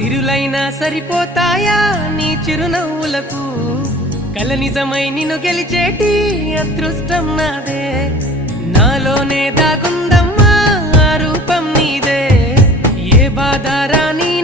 సిరులైనా సరిపోతాయా నీ చిరునవ్వులకు కల నిజమై నిన్ను గెలిచేటి అదృష్టం నాదే నాలోనే దాగుందమ్మా ఆ రూపం నీదే ఏ బాధ రాని